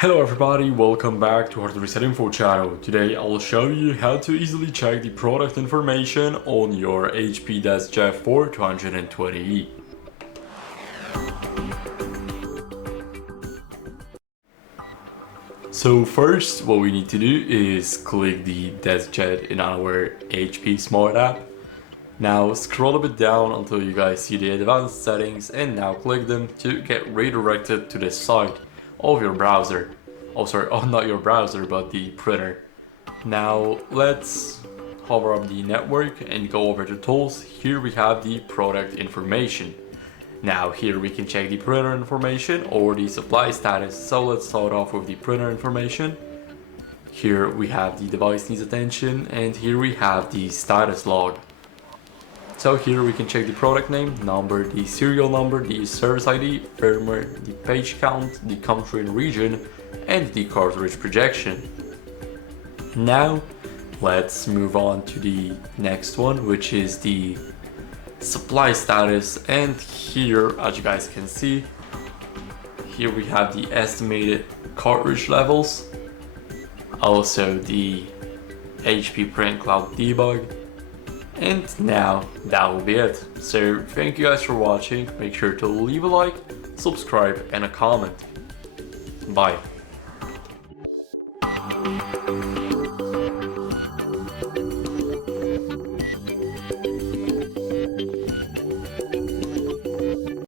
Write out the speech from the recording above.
Hello everybody, welcome back to HardReset.Info channel. Today I will show you how to easily check the product information on your HP DeskJet 4220e. So first what we need to do is click the DeskJet in our HP Smart app. Now scroll a bit down until you guys see the advanced settings and now click them to get redirected to the site of your browser. Not your browser, but the printer. Now let's hover up the network and go over to tools. Here we have the product information. Now here we can check the printer information or the supply status. So let's start off with the printer information. Here we have the device needs attention and here we have the status log. So here we can check the product name, number, the serial number, the service ID, firmware, the page count, the country and region, and the cartridge projection. Now let's move on to the next one, which is the supply status. And here, as you guys can see, here we have the estimated cartridge levels, also the HP Print Cloud debug. And now that will be it. So thank you guys for watching. Make sure to leave a like, subscribe and a comment. Bye.